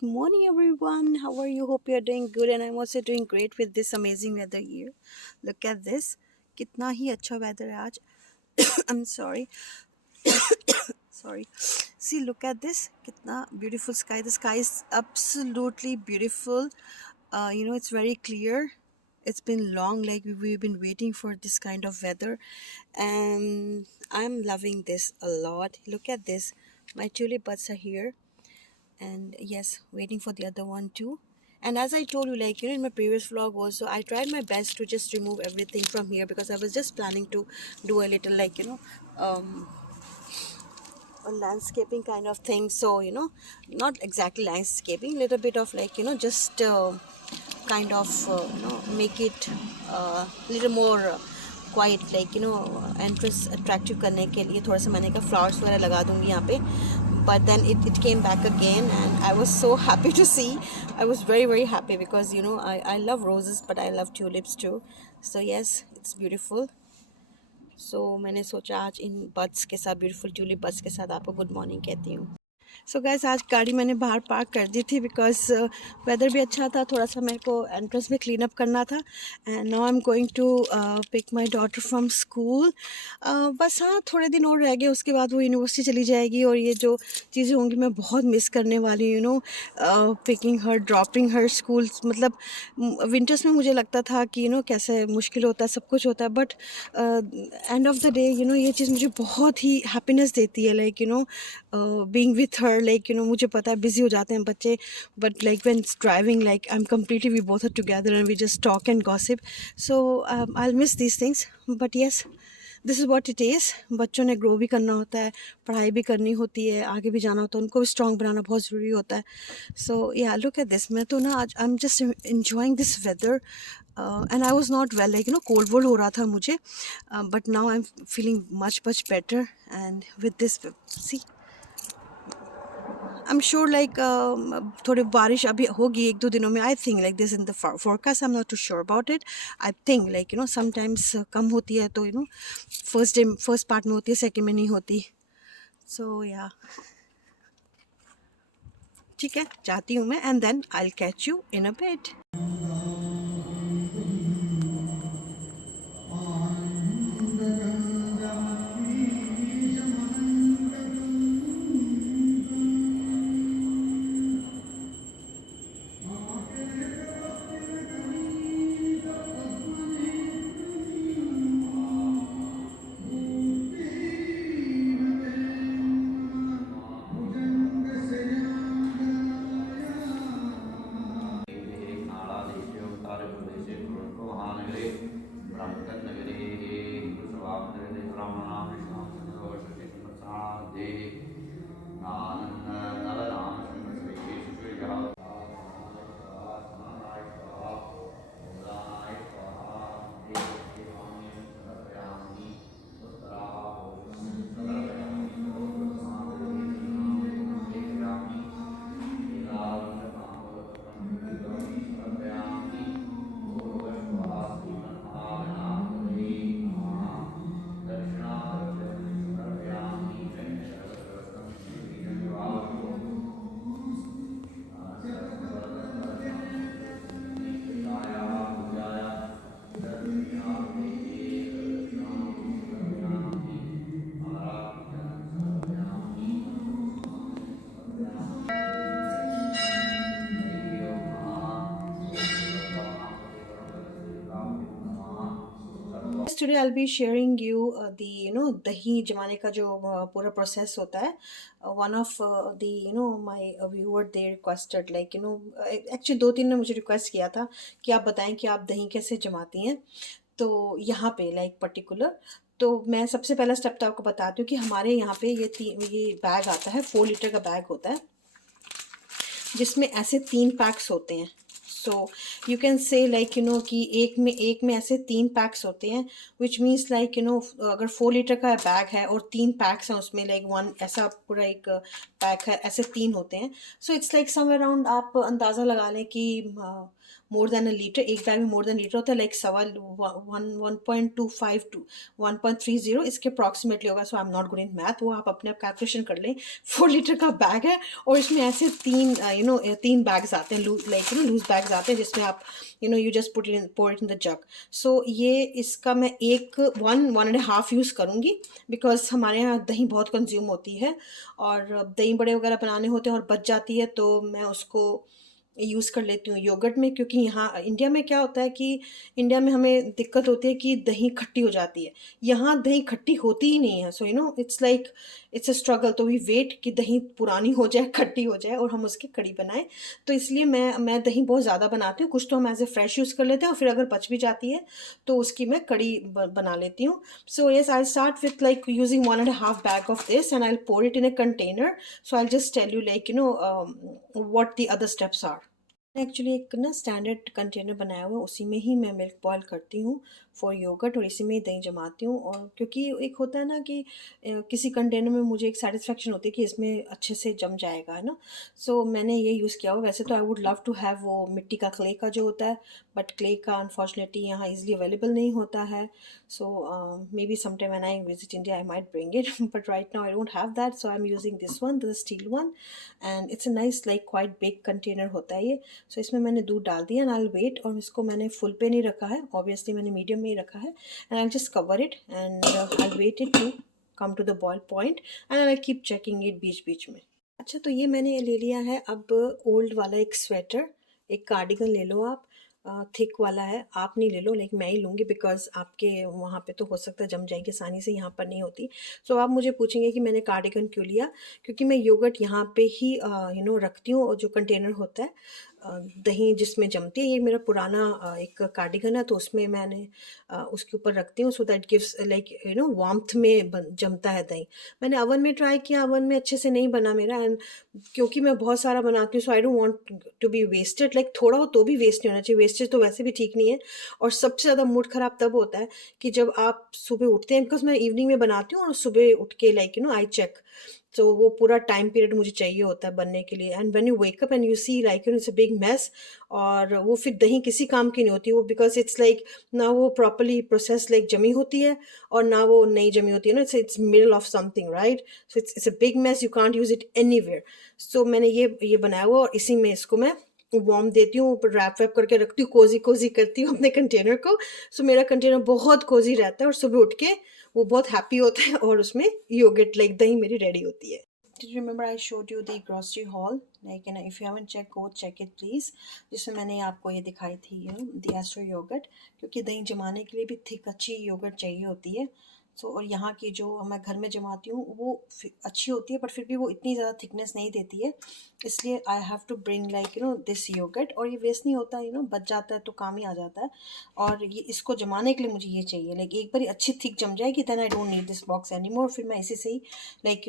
Good morning, everyone. How are you? Hope you're doing good, and I'm also doing great with this amazing weather here. Look at this. कितना ही अच्छा weather है आज. I'm sorry. Sorry. See, look at this. कितना beautiful sky. The sky is absolutely beautiful. It's very clear. It's been long, like we've been waiting for this kind of weather, and I'm loving this a lot. Look at this. My tulip buds are here, and yes, waiting for the other one too. And as I told you, like, in my previous vlog also, I tried my best to just remove everything from here because I was just planning to do a little, like, um a landscaping kind of thing. So, not exactly landscaping, little bit of, like, just kind of make it little more quite, like entrance attractive करने के लिए थोड़ा सा मैंने कहा flowers वगैरह लगा दूंगी यहाँ पे. But then it came back again, and I was so happy to see. I was very very happy because I love roses, but I love tulips too. So yes, it's beautiful. So मैंने सोचा आज इन buds के साथ, beautiful tulip buds के साथ आपको good morning कहती हूँ. सो गैस, आज गाड़ी मैंने बाहर पार्क कर दी थी बिकॉज वेदर भी अच्छा था. थोड़ा सा मेरे को एंट्रेंस में क्लीन अप करना था. And now I am going to pick my daughter from school. बस हाँ, थोड़े दिन और रह गए, उसके बाद वो यूनिवर्सिटी चली जाएगी. और ये जो चीज़ें होंगी मैं बहुत मिस करने वाली हूँ. पिकिंग हर, ड्रॉपिंग हर स्कूल. मतलब विंटर्स में मुझे लगता था कि कैसे मुश्किल होता है, सब कुछ होता है, but end of the day ये चीज़ मुझे बहुत ही हैप्पीनेस देती है. Like being with her, like मुझे पता है बिजी हो जाते हैं बच्चे, but like when driving, like I am completely, we both are together and we just talk and gossip. So I will miss these things, but yes, this is what it is. बच्चों ने grow भी करना होता है, पढ़ाई भी करनी होती है, आगे भी जाना होता है, उनको भी स्ट्रॉन्ग बनाना बहुत ज़रूरी होता है. सो या, लुक एट दिस. मैं तो ना आज I am just enjoying this weather. And I was not well, like cold वोल्ड हो रहा था मुझे, but now I am feeling much much better. And with this, see, I am sure like थोड़ी बारिश अभी होगी एक दो दिनों में. I think like this in the forecast. I am not too sure about it. I think like sometimes कम होती है, तो फर्स्ट पार्ट में होती है, सेकेंड में नहीं होती. सो या, ठीक है, जाती हूँ मैं, and then I will catch you in a bit. Today I'll be sharing you the dahi जमाने का जो पूरा process होता है. One of the my viewer, they requested, like actually दो तीन ने मुझे request किया था कि आप बताएं कि आप दही कैसे जमाती हैं. तो यहाँ पे लाइक पर्टिकुलर, तो मैं सबसे पहला स्टेप तो आपको बताती हूँ कि हमारे यहाँ पे ये बैग आता है, 4 लीटर का बैग होता है, जिसमें ऐसे 3 पैक्स होते हैं. So you can say like कि एक में ऐसे 3 पैक्स होते हैं, विच मीन्स लाइक अगर 4 लीटर का बैग है और 3 पैक्स हैं उसमें, लाइक वन ऐसा पूरा एक पैक है, ऐसे 3 होते हैं. So it's like somewhere around, आप अंदाज़ा लगा लें कि मोर देन अ लीटर, एक बैग में मोर देन लीटर होता है, लाइक 1.25 टू 1.30 इसके अप्रॉक्सीमेटली होगा। So I am not good in math, वो आप अपने आप कैलकुलेशन कर लें। 4 लीटर का बैग है और इसमें ऐसे तीन तीन बैग्स आते हैं, लूज बैग्स आते हैं, जिसमें आप you just pour it in the jug। सो ये इसका मैं वन एंड हाफ यूज़ करूँगी, बिकॉज हमारे यहाँ दही बहुत कंज्यूम होती है और दही बड़े वगैरह बनाने होते हैं और बच जाती है, तो मैं उसको यूज़ कर लेती हूँ योगर्ट में। क्योंकि यहाँ इंडिया में क्या होता है कि इंडिया में हमें दिक्कत होती है कि दही खट्टी हो जाती है, यहाँ दही खट्टी होती ही नहीं है। So it's like it's a struggle. तो वी वेट कि दही पुरानी हो जाए, खट्टी हो जाए और हम उसकी कड़ी बनाएं। तो इसलिए मैं दही बहुत ज़्यादा बनाती हूँ। कुछ तो हम एज ए फ्रेश यूज़ कर लेते हैं और फिर अगर बच भी जाती है तो उसकी मैं कड़ी बना लेती हूँ। So yes, I start with like using 1.5 bag of this and I pour it in a container। So I'll just tell you what the other steps are। Actually एक ना स्टैंडर्ड कंटेनर बनाया हुआ है, उसी में ही मैं मिल्क बॉयल करती हूँ फॉर योगर्ट और इसी में ही दही जमाती हूँ। और क्योंकि एक होता है ना कि किसी कंटेनर में मुझे एक सेटिस्फेक्शन होती है कि इसमें अच्छे से जम जाएगा, है ना। सो मैंने ये यूज़ किया हुआ। वैसे तो I would love to have वो मिट्टी का क्ले का जो होता है, बट क्ले का अनफॉर्चुनेटली यहाँ ईजिली अवेलेबल नहीं होता है। So maybe sometime when I visit India I might bring it, but right now I don't have that. So I am using this one, the steel one, and it's a nice like quite big container होता है ये। सो इसमें मैंने दूध डाल दिया and I wait. और इसको मैंने फुल पे नहीं रखा है, ऑब्वियसली मैंने मीडियम में ही रखा है। And I just cover it and I wait it to come to the boil point and I keep checking it बीच बीच में। अच्छा, तो ये मैंने ले लिया है अब ओल्ड वाला एक स्वेटर, एक कार्डिगन ले लो आप, थिक वाला है। आप नहीं ले लो, लेकिन मैं ही लूँगी बिकॉज आपके वहाँ पे तो हो सकता है जम जाएगी आसानी से, यहाँ पर नहीं होती। सो आप मुझे पूछेंगे कि मैंने कार्डिगन क्यों लिया, क्योंकि मैं योगर्ट यहाँ पे ही रखती हूँ। और जो कंटेनर होता है दही जिसमें जमती है, ये मेरा पुराना एक कार्डिगन है, तो उसमें मैंने उसके ऊपर रखती हूँ। So that gives like warmth में जमता है दही। मैंने अवन में ट्राई किया, अवन में अच्छे से नहीं बना मेरा। एंड क्योंकि मैं बहुत सारा बनाती हूँ, so I don't want to be wasted. Like थोड़ा हो तो भी वेस्ट नहीं होना चाहिए, वेस्टेज तो वैसे भी ठीक नहीं है। और सबसे ज़्यादा मूड ख़राब तब होता है कि जब आप सुबह उठते हैं, बिकॉज मैं इवनिंग में बनाती हूँ और सुबह उठ के लाइक आई चेक। तो वो पूरा टाइम पीरियड मुझे चाहिए होता है बनने के लिए। And when you wake up and you see like it's a big mess, और वो फिर दही किसी काम की नहीं होती वो, बिकॉज इट्स लाइक ना वो प्रॉपरली प्रोसेस लाइक जमी होती है और ना वो नहीं जमी होती है ना। It's middle of something, right. So it's a big mess, you can't use it anywhere. So मैंने ये बनाया हुआ और इसी में इसको मैं वार्म देती हूँ, रैप वैप करके रखती हूँ, कोजी कोजी करती हूँ अपने कंटेनर को। सो मेरा कंटेनर बहुत कोजी रहता है और सुबह उठ के वो बहुत हैप्पी होता है और उसमें योगर्ट लाइक दही मेरी रेडी होती है। Did you remember I showed you the grocery haul? Like, if you haven't checked, go check it please। जिसमें मैंने आपको ये दिखाई थी the Astro योगर्ट, क्योंकि दही जमाने के लिए भी थिक अच्छी योगर्ट चाहिए होती है। और यहाँ की जो मैं घर में जमाती हूँ वो अच्छी होती है, बट फिर भी वो इतनी ज़्यादा थिकनेस नहीं देती है। इसलिए I have to bring like this yoghurt. और ये वेस्ट नहीं होता, बच जाता है तो काम ही आ जाता है। और ये इसको जमाने के लिए मुझे ये चाहिए, लाइक एक बार अच्छी थिक जम जाएगी, then I don't need this box any more. फिर मैं इसी से ही लाइक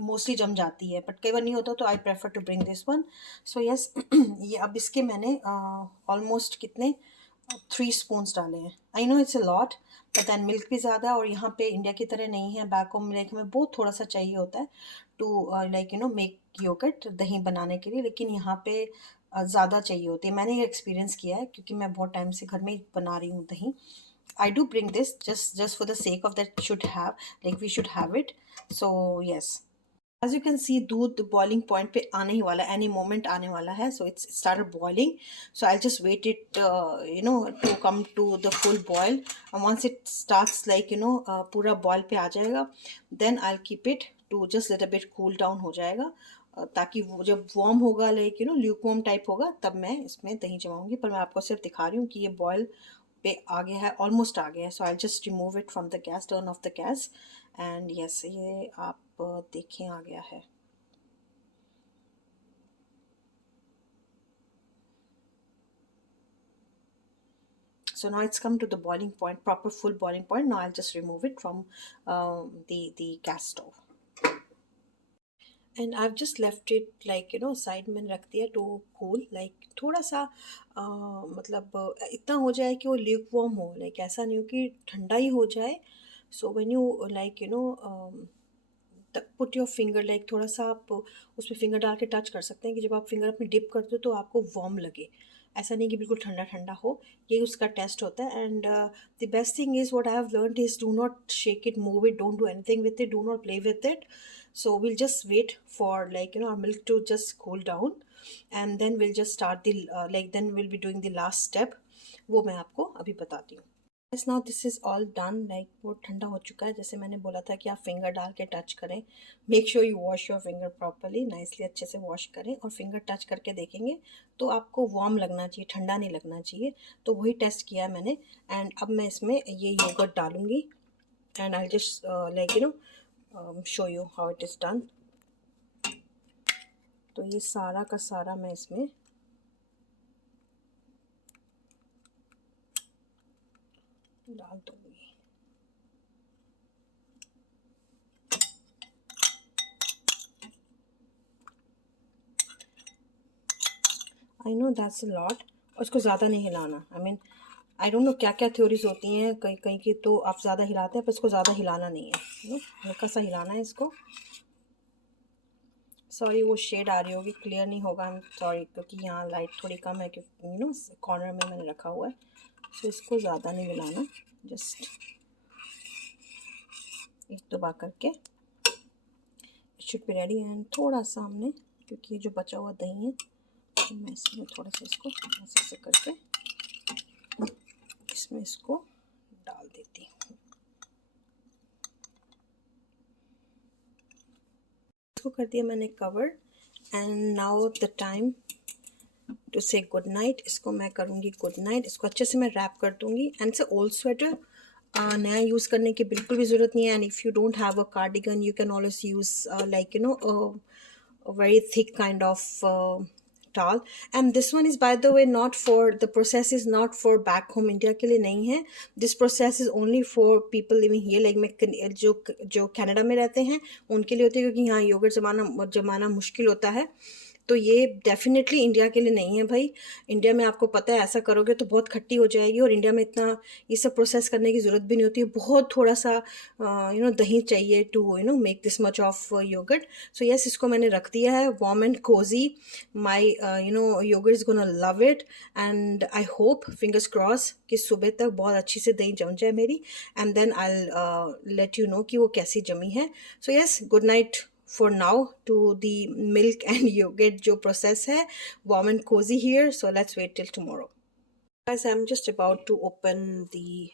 मोस्टली जम जाती है, बट कई बार नहीं होता, तो I prefer to bring this one. So yes, ये अब इसके मैंने ऑलमोस्ट कितने 3 स्पून्स डाले हैं। I know it's a lot, but then milk भी ज़्यादा है और यहाँ पे इंडिया की तरह नहीं है, बैक होम लाइक हमें बहुत थोड़ा सा चाहिए होता है टू लाइक मेक योगर्ट दही बनाने के लिए, लेकिन यहाँ पे ज़्यादा चाहिए होती है। मैंने ये एक्सपीरियंस किया है क्योंकि मैं बहुत टाइम से घर में ही बना रही हूँ दही। I do bring this just for the sake of that we should have it। So yes, as you can see दूध boiling point पे आने ही वाला, any moment आने वाला है। So it's started boiling, so I'll just wait it to come to the full boil। and once it starts like पूरा boil पे आ जाएगा, then I'll keep it to just little bit cool down हो जाएगा, ताकि वो जब warm होगा like lukewarm type होगा, तब मैं इसमें दही जमाऊंगी। पर मैं आपको सिर्फ दिखा रही हूँ कि ये बॉयल पे आ गया है, ऑलमोस्ट आ गया है। So I just remove it from the gas, turn off the gas, and yes, ये आप देखें आ गया है। So now it's come to the boiling point, proper full boiling point। Now I'll just remove it from the gas stove। And I just left it like side में रख दिया to cool, like थोड़ा सा मतलब इतना हो जाए कि वो ल्यूक वार्म हो, लाइक ऐसा नहीं हो कि ठंडा ही हो जाए। So when you like put your finger, like थोड़ा सा आप उसमें फिंगर डाल के टच कर सकते हैं कि जब आप फिंगर अपनी डिप करते हो तो आपको वार्म लगे, ऐसा नहीं कि बिल्कुल ठंडा ठंडा हो, ये उसका टेस्ट होता है. And the best thing is what I have learned is do not shake it, move it, don't do anything with it, do not play with it. So we'll just wait for, like, our milk to just cool down, and then we'll just start the then we'll be doing the last step. वो मैं आपको अभी बताती हूँ. Yes, now this is all done. Like, वो ठंडा हो चुका है. जैसे मैंने बोला था कि आप फिंगर डाल के टच करें. Make sure you wash your finger properly, nicely, अच्छे से वॉश करें, और फिंगर टच करके देखेंगे तो आपको वार्म लगना चाहिए, ठंडा नहीं लगना चाहिए. तो वही टेस्ट किया है मैंने. एंड अब मैं इसमें ये योगर्ट डालूंगी, and I just show you how it is done. तो ये सारा का सारा मैं इसमें डाल दूँगी. I know that's a lot. और इसको ज़्यादा नहीं हिलाना. I mean, I don't know क्या क्या थ्योरीज होती हैं, कहीं कहीं की तो आप ज़्यादा हिलाते हैं, पर इसको ज़्यादा हिलाना नहीं है. हल्का सा हिलाना है इसको. सॉरी, वो शेड आ रही होगी, क्लियर नहीं होगा, आई एम सॉरी, क्योंकि यहाँ लाइट थोड़ी कम है, क्योंकि कॉर्नर में मैंने रखा हुआ है. सो इसको ज़्यादा नहीं मिलाना, जस्ट एक दबा करके it should be ready. And थोड़ा सा हमने, क्योंकि ये जो बचा हुआ दही है, तो मैं इसमें थोड़ा सा इसको ऐसे करके इसमें इसको डाल देती हूँ. इसको कर दिया मैंने cover. And now the time to say good night. इसको मैं करूँगी गुड नाइट. इसको अच्छे से मैं रैप कर दूँगी. एंड से ओल्ड स्वेटर नया यूज़ करने की बिल्कुल भी ज़रूरत नहीं है. And if you don't have a cardigan, you can always use like, a very thick kind of towel. And this one is, by the way, not for, the process is not for back home India के लिए नहीं है. This process is only for people living here, like मैं जो Canada में रहते हैं उनके लिए होती है, क्योंकि यहाँ योगर्ट जमाना मुश्किल होता है. तो ये डेफिनेटली इंडिया के लिए नहीं है भाई. इंडिया में आपको पता है ऐसा करोगे तो बहुत खट्टी हो जाएगी, और इंडिया में इतना ये सब प्रोसेस करने की ज़रूरत भी नहीं होती है. बहुत थोड़ा सा दही चाहिए to make this much of yogurt. So yes, इसको मैंने रख दिया है warm and cosy. My yogurt is gonna love it. And I hope, fingers cross, कि सुबह तक बहुत अच्छी से दही जम जाए मेरी. And then I let you know कि वो कैसी जमी है. So yes, good night for now to the milk and yogurt जो process है, warm and cozy here. So let's wait till tomorrow. Guys, I'm just about to open the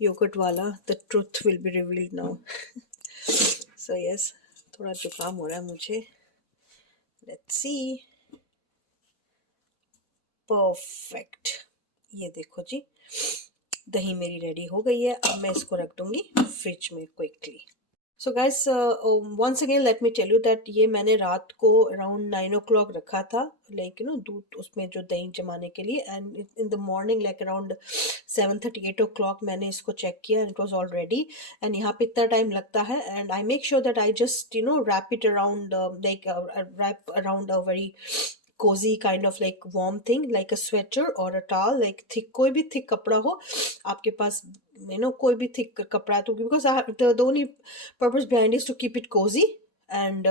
yogurt wala. The truth will be revealed now. So yes, थोड़ा जुकाम हो रहा है मुझे. Let's see. Perfect. ये देखो जी, दही मेरी रेडी हो गई है. अब मैं इसको रख दूंगी फ्रिज में quickly. So guys, once again let me tell you that ये मैंने रात को अराउंड 9 o'clock रखा था, लाइक दूध उसमें जो दही जमाने के लिए. And in the morning like around 7:30 8 o'clock मैंने इसको चेक किया, and it was all ready. And यहाँ पे इतना टाइम लगता है. And I make sure that I just wrap it around, like wrap around a very cozy kind of like warm thing, like a sweater or a towel, like thick, कोई भी thick कपड़ा हो आपके पास, कोई भी thick कपड़ा है तो, because the only purpose behind is to keep it cozy. And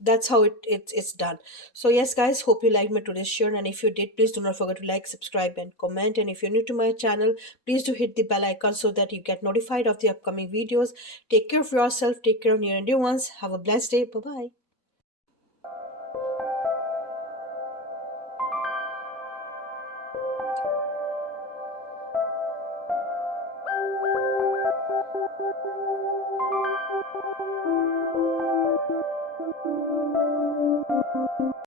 that's how it's done. So yes guys, hope you liked my today's share, and if you did, please do not forget to like, subscribe and comment. And if you're new to my channel, please do hit the bell icon so that you get notified of the upcoming videos. Take care of yourself, take care of near and dear ones. Have a blessed day. Bye bye.